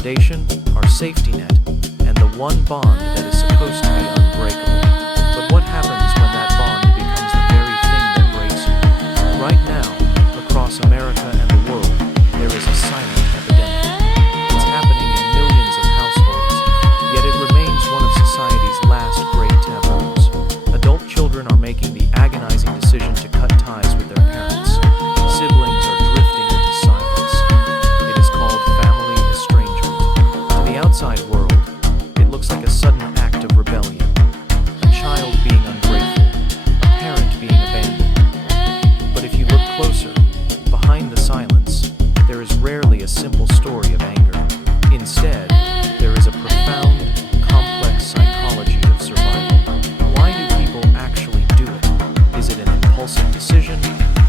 foundation, our safety net, and the one bond that is supposed to be unbreakable. But what happens when that bond becomes the very thing that breaks you? Right now, across America and the world, there is a silent epidemic. It's happening in millions of households, yet it remains one of society's last great taboos. Adult children are making the agonizing decision to cut ties with their parents. Siblings are drifting into silence. It is called family estrangement. To the outside world, it looks like a sudden act of rebellion. A child being ungrateful, a parent being abandoned. But if you look closer, behind the silence, there is rarely a simple story of anger. Instead, there is a profound, complex psychology of survival. Why do people actually do it? Is it an impulsive decision,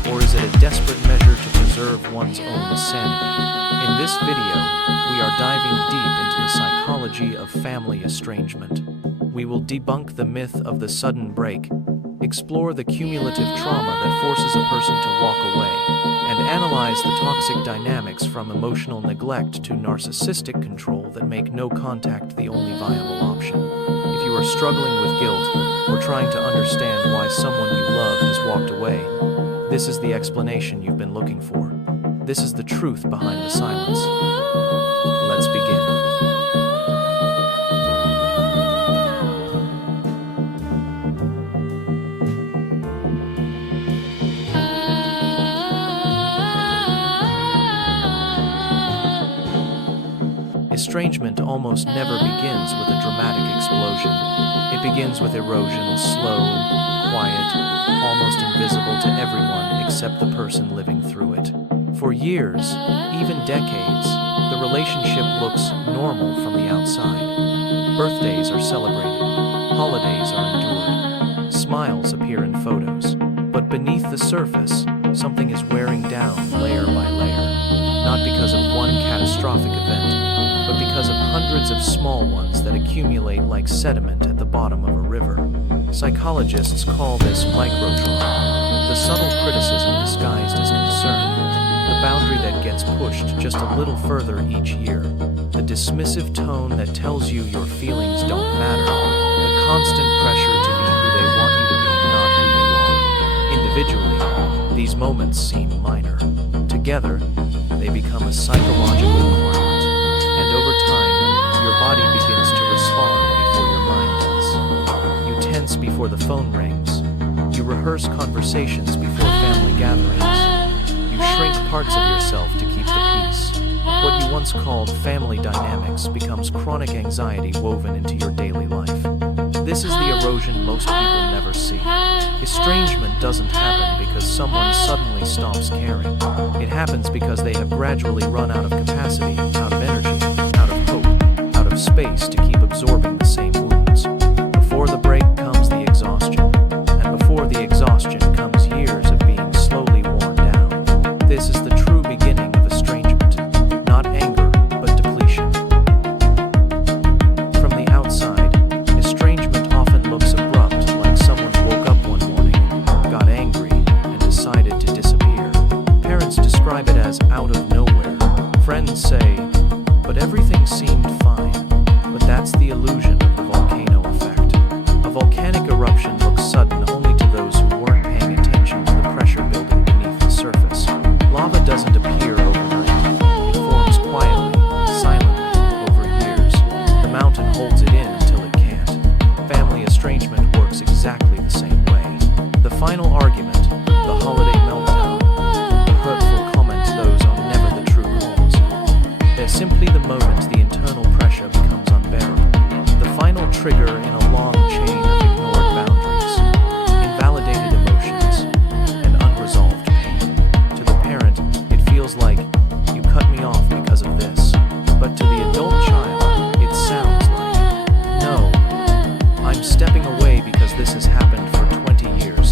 or is it a desperate measure to preserve one's own sanity? In this video, we are diving deep into the psychology of family estrangement. We will debunk the myth of the sudden break, explore the cumulative trauma that forces a person to walk away, and analyze the toxic dynamics from emotional neglect to narcissistic control that make no contact the only viable option. If you are struggling with guilt or trying to understand why someone you love has walked away, this is the explanation you've been looking for. This is the truth behind the silence. Let's begin. Estrangement almost never begins with a dramatic explosion. It begins with erosion, slow, quiet, almost invisible to everyone except the person living through it. For years, even decades, the relationship looks normal from the outside. Birthdays are celebrated, holidays are endured, smiles appear in photos. But beneath the surface, something is wearing down layer by layer. Not because of one catastrophic event, but because of hundreds of small ones that accumulate like sediment at the bottom of a river. Psychologists call this microtrauma, the subtle criticism disguised as concern, the boundary that gets pushed just a little further each year, the dismissive tone that tells you your feelings don't matter, the constant pressure to be who they want you to be, not who you are. Individually, these moments seem minor. Together, they become a psychological climate, and over time, your body begins to respond before your mind does. You tense before the phone rings. You rehearse conversations before family gatherings. You shrink parts of yourself to keep the peace. What you once called family dynamics becomes chronic anxiety woven into your daily life. This is the erosion most people never see. Estrangement doesn't happen because someone suddenly stops caring. It happens because they have gradually run out of capacity, out of energy, out of hope, out of space to keep absorbing the same wounds. Before the break comes the exhaustion, and before the exhaustion comes years of being slowly worn down. This is the true beginning of estrangement, not anger, but depletion. From the outside, estrangement often looks abrupt, like someone woke up one morning, got angry, and decided to disappear. Parents describe it as out of nowhere. Friends say, but everything seemed fine. But that's the illusion of the volcano effect. A volcanic eruption looks sudden only to those who weren't paying attention to the pressure building beneath the surface. Lava doesn't appear overnight. It forms quietly, silently, over years. The mountain holds it in until it can't. Family estrangement works exactly the same way. The final argument, the holiday meltdown, the hurtful comments, those are never the true cause. They're simply the moment the internal pressure becomes unbearable. The final trigger in a long chain of ignored boundaries, invalidated emotions, and unresolved pain. To the parent, it feels like, you cut me off because of this. But to the adult child, it sounds like, no, I'm stepping away because this has happened for 20 years.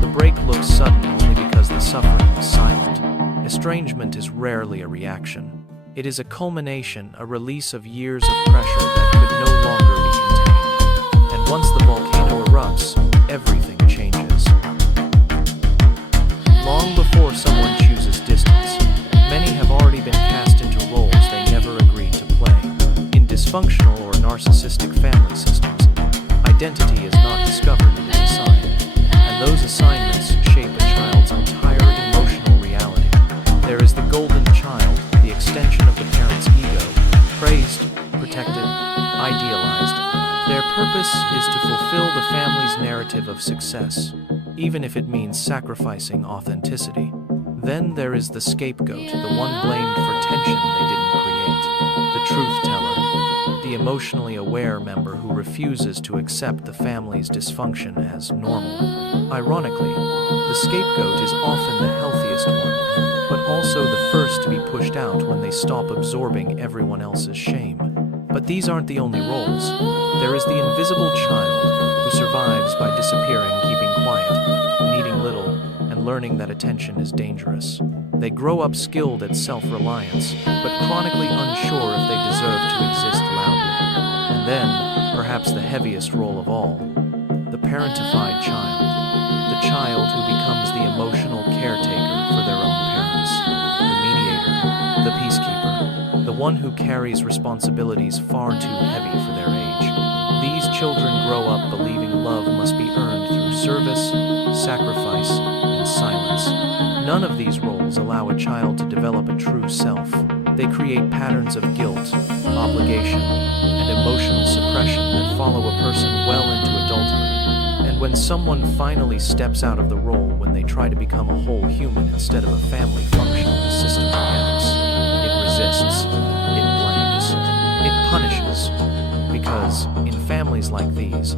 The break looks sudden only because the suffering is silent. Estrangement is rarely a reaction. It is a culmination, a release of years of pressure that could no longer be contained. And once the volcano erupts, everything changes. Long before someone chooses distance, many have already been cast into roles they never agreed to play. dysfunctional or narcissistic family systems, identity is not discovered, it is assigned, and those assignments shape a child's entire emotional reality. There is the golden child, the extension of the parent's ego, praised, protected, idealized. Their purpose is to fulfill the family's narrative of success, even if it means sacrificing authenticity. Then there is the scapegoat, the one blamed for tension they didn't create, the truth teller, the emotionally aware member who refuses to accept the family's dysfunction as normal. Ironically, the scapegoat is often the healthiest one, but also the first to be pushed out when they stop absorbing everyone else's shame. But these aren't the only roles. There is the invisible child who survives by disappearing, keeping quiet, needing little, and learning that attention is dangerous. They grow up skilled at self-reliance, but chronically unsure if they deserve to exist loudly. And then, perhaps the heaviest role of all, the parentified child. The child who becomes the emotional caretaker for their own parents. The mediator, the peacekeeper, the one who carries responsibilities far too heavy for their age. These children grow up believing love must be earned through service, sacrifice, and silence. None of these roles allow a child to develop a true self. They create patterns of guilt, obligation, and emotional suppression that follow a person well into adulthood. And when someone finally steps out of the role, when they try to become a whole human instead of a family function, the system reacts. It resists, it blames, it punishes. Because, in families like these,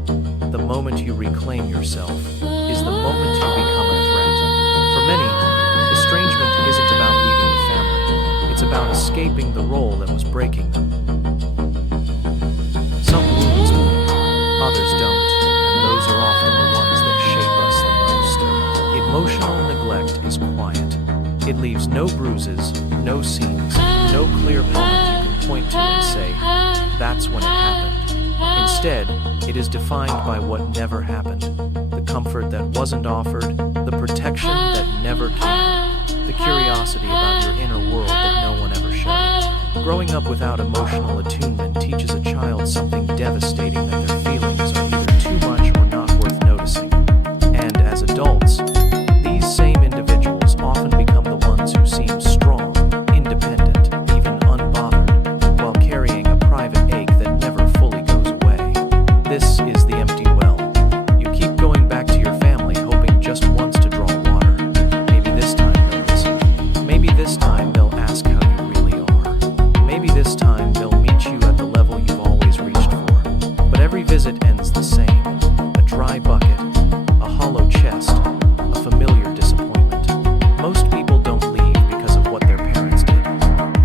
the moment you reclaim yourself is the moment you become a threat. For many, estrangement isn't about leaving the family. It's about escaping the role that was breaking them. Some wounds bleed, others don't, and those are often the ones that shape us the most. Emotional neglect is quiet. It leaves no bruises, no scenes, no clear moment you can point to and say, that's when it happened. Instead, it is defined by what never happened, the comfort that wasn't offered, the protection that never came, the curiosity about your inner world that no one ever showed. Growing up without emotional attunement teaches a child something devastating, that their feelings are either too much or not worth noticing. And as adults, these same individuals often become the ones who seem strong, independent, even unbothered, while carrying a private ache that never fully goes away. This is the empty well. You keep going back to your family hoping just once to draw water. Maybe this time they'll listen. Maybe this time they'll ask how you really are. Maybe this time they'll meet you at the level you've always reached for. But every visit ends the same. A dry bucket, a hollow chest, a familiar disappointment. Most people don't leave because of what their parents did.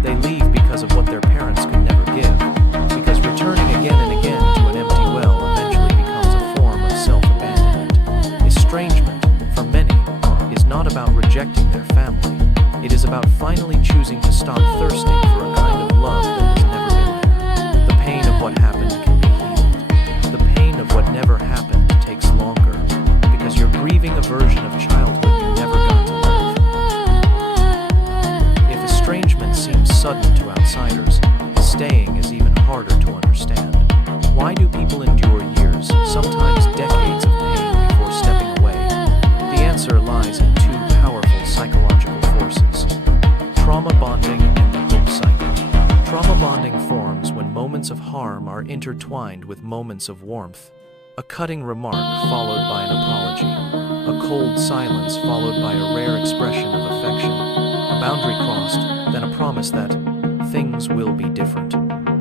They leave because of what their parents could never give. Because returning again and again to an empty well eventually becomes a form of self-abandonment. Estrangement, for many, is not about rejecting their family. It is about finally choosing to stop thirsting for a kind of love that has never been there. The pain of what happened can be healed. The pain of what never happened takes longer, because you're grieving a version of childhood you never got to live. If estrangement seems sudden to outsiders, staying is even harder to understand. Why do people endure years, sometimes decades of pain before stepping away? The answer lies in two powerful psychological forces: trauma bonding and the hope cycle. Trauma bonding forms when moments of harm are intertwined with moments of warmth. A cutting remark followed by an apology. A cold silence followed by a rare expression of affection. A boundary crossed, then a promise that things will be different.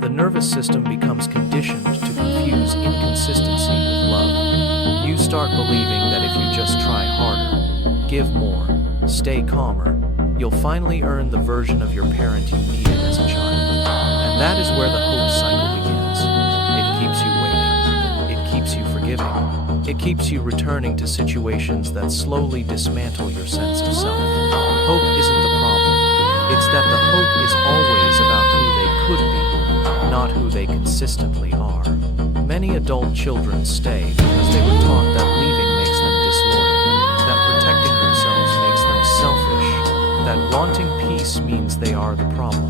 The nervous system becomes conditioned to confuse inconsistency with love. You start believing that if you just try harder, give more, stay calmer, you'll finally earn the version of your parent you needed as a child. And that is where the hope cycle begins. It keeps you waiting. It keeps you forgiving. It keeps you returning to situations that slowly dismantle your sense of self. Hope isn't the problem. It's that the hope is always about who they could be, not who they consistently are. Many adult children stay because they were taught that leaving makes them disloyal, that protecting themselves makes them selfish, that wanting peace means they are the problem.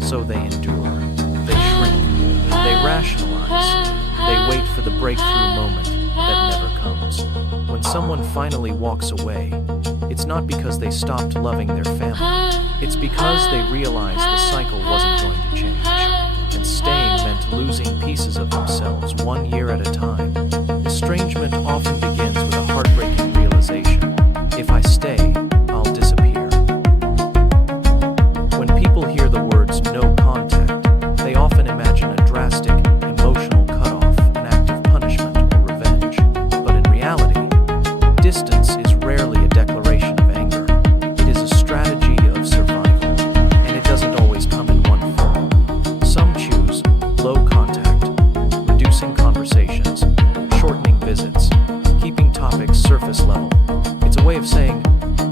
So they endure. They shrink, They rationalize. They wait for the breakthrough moment that never comes. When someone finally walks away, it's not because they stopped loving their family. It's because they realized the cycle wasn't going to change. And staying meant losing pieces of themselves 1 year at a time. Estrangement often begins with a heartbreaking realization. If I stay, I'll disappear. When people hear the words no contact, they often imagine a drastic, emotional cutoff, an act of punishment or revenge. But in reality, distance is rarely a declaration of anger. It is a strategy of survival, and it doesn't always come in one form. Some choose low contact, reducing conversations, shortening visits, keeping topics surface level. It's a way of saying,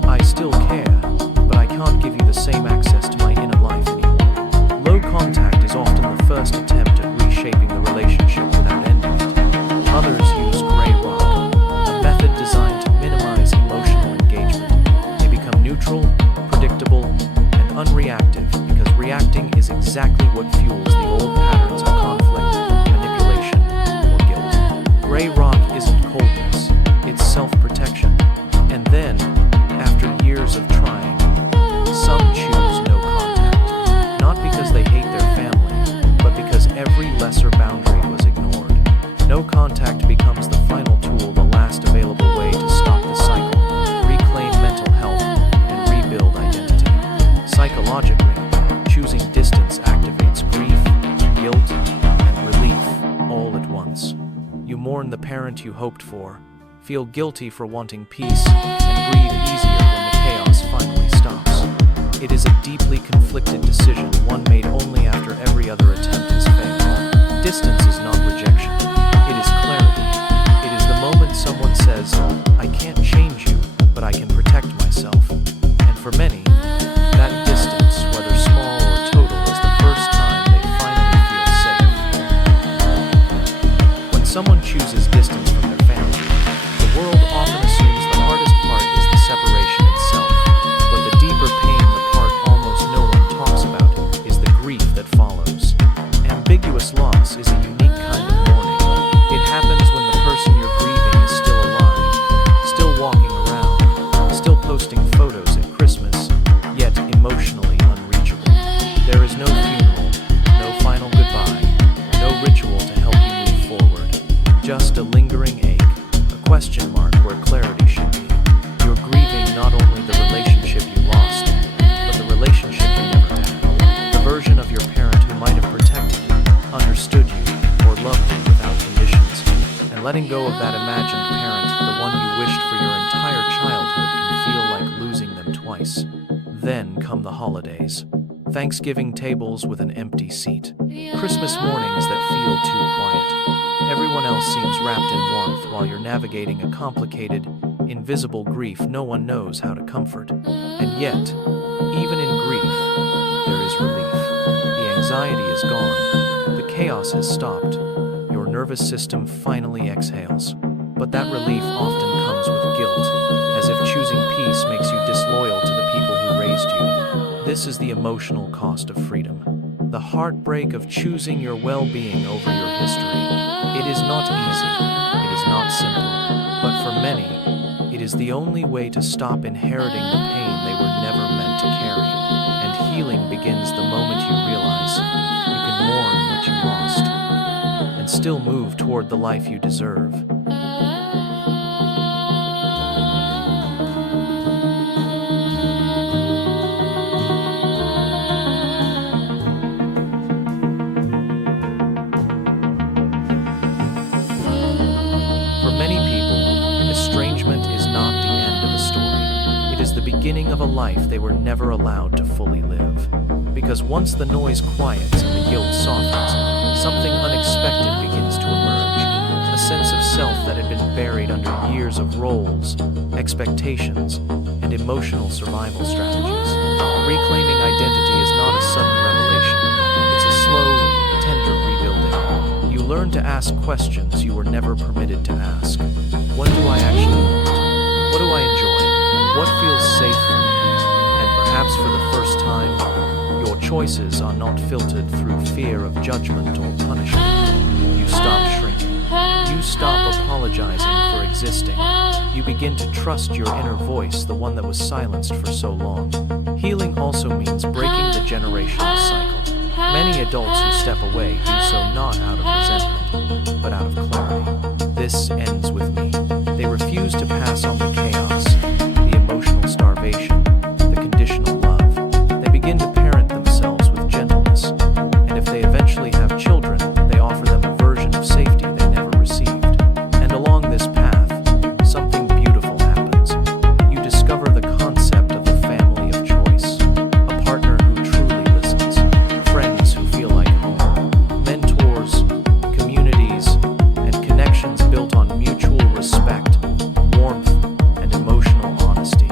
I still care, but I can't give you the same access to my inner life anymore. Low contact is often the first attempt at reshaping the relationship without ending it. Others use gray rock, a method designed to minimize emotional engagement. They become neutral, predictable, and unreactive because reacting is exactly what fuels the old patterns of conflict, manipulation, or guilt. Gray rock isn't coldness, it's self-protection. And then, after years of trying, some choose no contact. Not because they hate their family, but because every lesser boundary was ignored. No contact becomes the final tool, the last available way to stop the cycle, reclaim mental health, and rebuild identity. Psychologically, choosing distance activates grief, guilt, and relief all at once. You mourn the parent you hoped for, feel guilty for wanting peace, and breathe easier when the chaos finally stops. It is a deeply conflicted decision, one made only after every other attempt has failed. Distance is not rejection, it is clarity. It is the moment someone says, I can't change you, but I can protect myself. And for many, that distance, whether small or total, is the first time they finally feel safe. When someone chooses distance from their family, the world often assumes the hardest part is the separation itself, but the deeper pain, the part almost no one talks about, is the grief that follows. Ambiguous loss is a unique kind of mourning. It happens when the person you're grieving is still alive, still walking around, still posting photos at Christmas, yet emotionally unreachable. There is no funeral, no final goodbye, no ritual to help you move forward, just a lingering ache, a question mark where clarity should be. You're grieving not only the relationship you lost, but the relationship you never had. The version of your parent who might have protected you, understood you, or loved you without conditions. And letting go of that imagined parent, the one you wished for your entire childhood, can feel like losing them twice. Then come the holidays. Thanksgiving tables with an empty seat. Christmas mornings that feel too quiet. Everyone else seems wrapped in warmth while you're navigating a complicated, invisible grief no one knows how to comfort. And yet, even in grief, there is relief. The anxiety is gone. The chaos has stopped. Your nervous system finally exhales. But that relief often comes with guilt, as if choosing peace makes you disloyal to the people who raised you. This is the emotional cost of freedom. The heartbreak of choosing your well-being over your history. It is not easy. It is not simple. But for many, it is the only way to stop inheriting the pain they were never meant to carry. And healing begins the moment you realize you can mourn what you lost and still move toward the life you deserve. Estrangement is not the end of a story. It is the beginning of a life they were never allowed to fully live. Because once the noise quiets and the guilt softens, something unexpected begins to emerge. A sense of self that had been buried under years of roles, expectations, and emotional survival strategies. Reclaiming identity is not a sudden revelation. It's a slow, tender rebuilding. You learn to ask questions you were never permitted to ask. What do I actually want? What do I enjoy? What feels safe for me? And perhaps for the first time, Your choices are not filtered through fear of judgment or punishment. You stop shrinking. You stop apologizing for existing. You begin to trust your inner voice, the one that was silenced for so long. Healing also means breaking the generational cycle. Many adults who step away do so not out of resentment, but out of clarity. This ends with me. They refuse to pass on the chaos, the emotional starvation, the conditional love. They begin to parent themselves with gentleness, and if they eventually have children, they offer them a version of safety they never received. And along this path, something beautiful happens. You discover the concept of a family of choice, a partner who truly listens, friends who feel like home, mentors, communities, and connections built on mutual respect, warmth, and emotional honesty.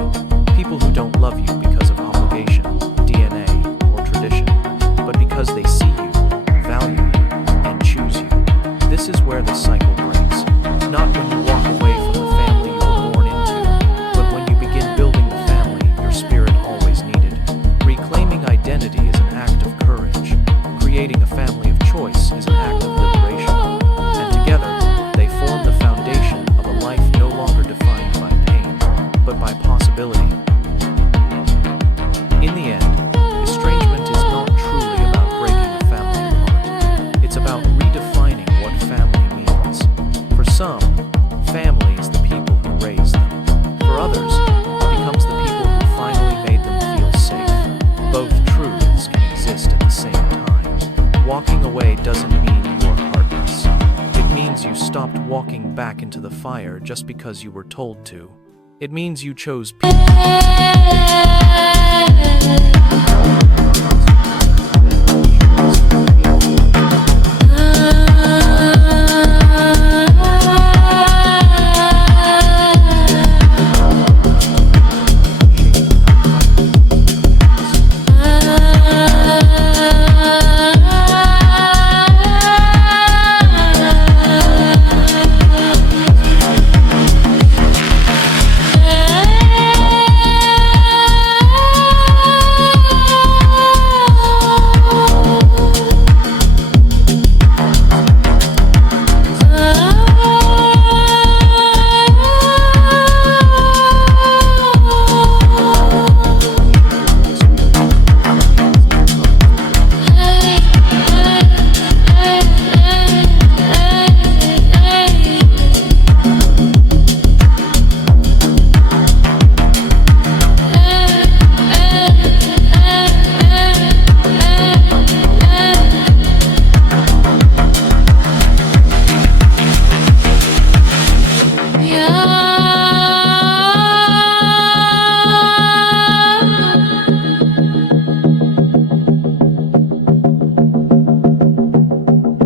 People who don't love you because of obligation, DNA, or tradition, but because they see you, value you, and choose you. This is where the cycle breaks. Not when you walk away from the family you were born into, but when you begin building the family your spirit always needed. Reclaiming identity is an act of courage. Creating a family of choice is an act of liberation. And together, they form the foundation of a life no longer defined by pain, but by possibility. In the end, estrangement is not truly about breaking a family apart. It's about redefining what family means. For some, family is the people who raise them. For others, it becomes the people who finally made them feel safe. Both truths can exist at the same time. Walking away doesn't mean you're heartless. It means you stopped walking back into the fire just because you were told to. It means you chose peace.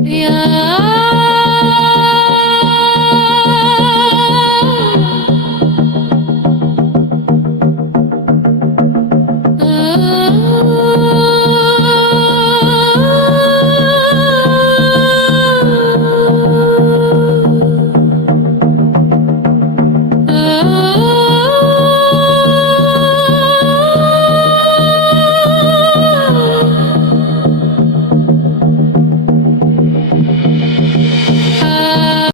Yeah.